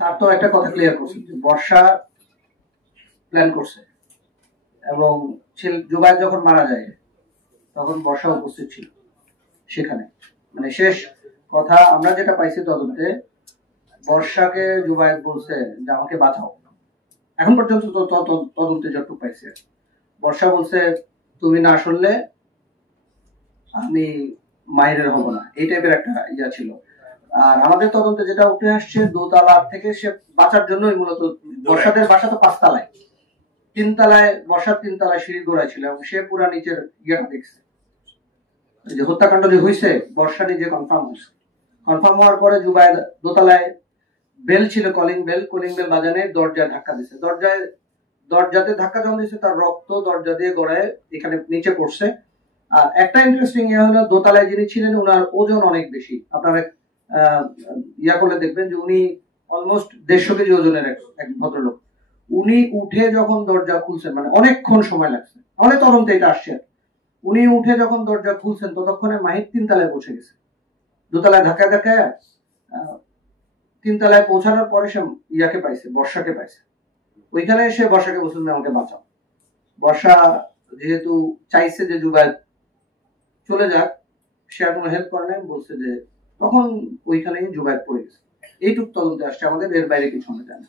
Sir তো একটা কথা ক্লিয়ার করছেন যে বর্ষা প্ল্যান করছে এবং জুবায়ের যখন মারা যায় তখন বর্ষা উপস্থিত ছিল সেখানে। মানে শেষ কথা আমরা যেটা পাইছি তদন্তে, বর্ষাকে জুবায়ের বলছে যে আমাকে বাঁচাও। এখন পর্যন্ত তদন্তে যতটুকু পাইছে, বর্ষা বলছে তুমি না শুনলে আমি মায়ের হব না, এই টাইপের একটা ইয়া ছিল। আর আমাদের তদন্তে যেটা উঠে আসছে, দোতলা থেকে সে বাঁচার জন্যই মূলত, বর্ষাদের বাসা তো 5 তলায়, 3 তলায়, বর্ষার 3 তলায় সিঁড়ি গোড়ায় ছিল এবং সে পুরা নিচের ইয়েটা দেখছে যে হত্যাকাণ্ড যে হয়েছে, বর্ষা নিজে কনফার্ম হয়েছে। কনফার্ম হওয়ার পরে জুবায়ের দোতলায় বেল ছিল, কলিং বেল বাজানে দরজায় ধাক্কা দিছে। দরজাতে ধাক্কা যখন দিচ্ছে তার রক্ত দরজা দিয়ে গড়ায় এখানে নিচে পড়ছে। আর একটা ইন্টারেস্টিং ইয়ে হলো, দোতলায় যিনি ছিলেন ওনার ওজন অনেক বেশি। আপনারা ইয়া করলে দেখবেন যে উনি অলমোস্ট 150 কেজি ওজনের এক ভদ্রলোক। উনি উঠে যখন দরজা খুলছেন, মানে অনেকক্ষণ সময় লাগছে, অনেক তদন্তে এটা আসছে, উনি উঠে যখন দরজা খুলছেন ততক্ষণে মাহির 3 তলায় পৌঁছে গেছে। দোতলায় ধাক্কা ধাক্কা 3 তলায় পৌঁছানোর পরে সে ইয়াকে পাইছে, বর্ষাকে পাইছে। ওইখানে এসে বর্ষাকে বলছেন আমাকে বাঁচাও। বর্ষা যেহেতু চাইছে যে জুবায়ের চলে যাক, সে আর কোনো হেল্প করে নাই, বলছে যে তখন ওইখানেই জুবায়ের পড়ে গেছে। এইটুক তদন্তে আসছে আমাদের, এর বাইরে কিছু আমরা জানি।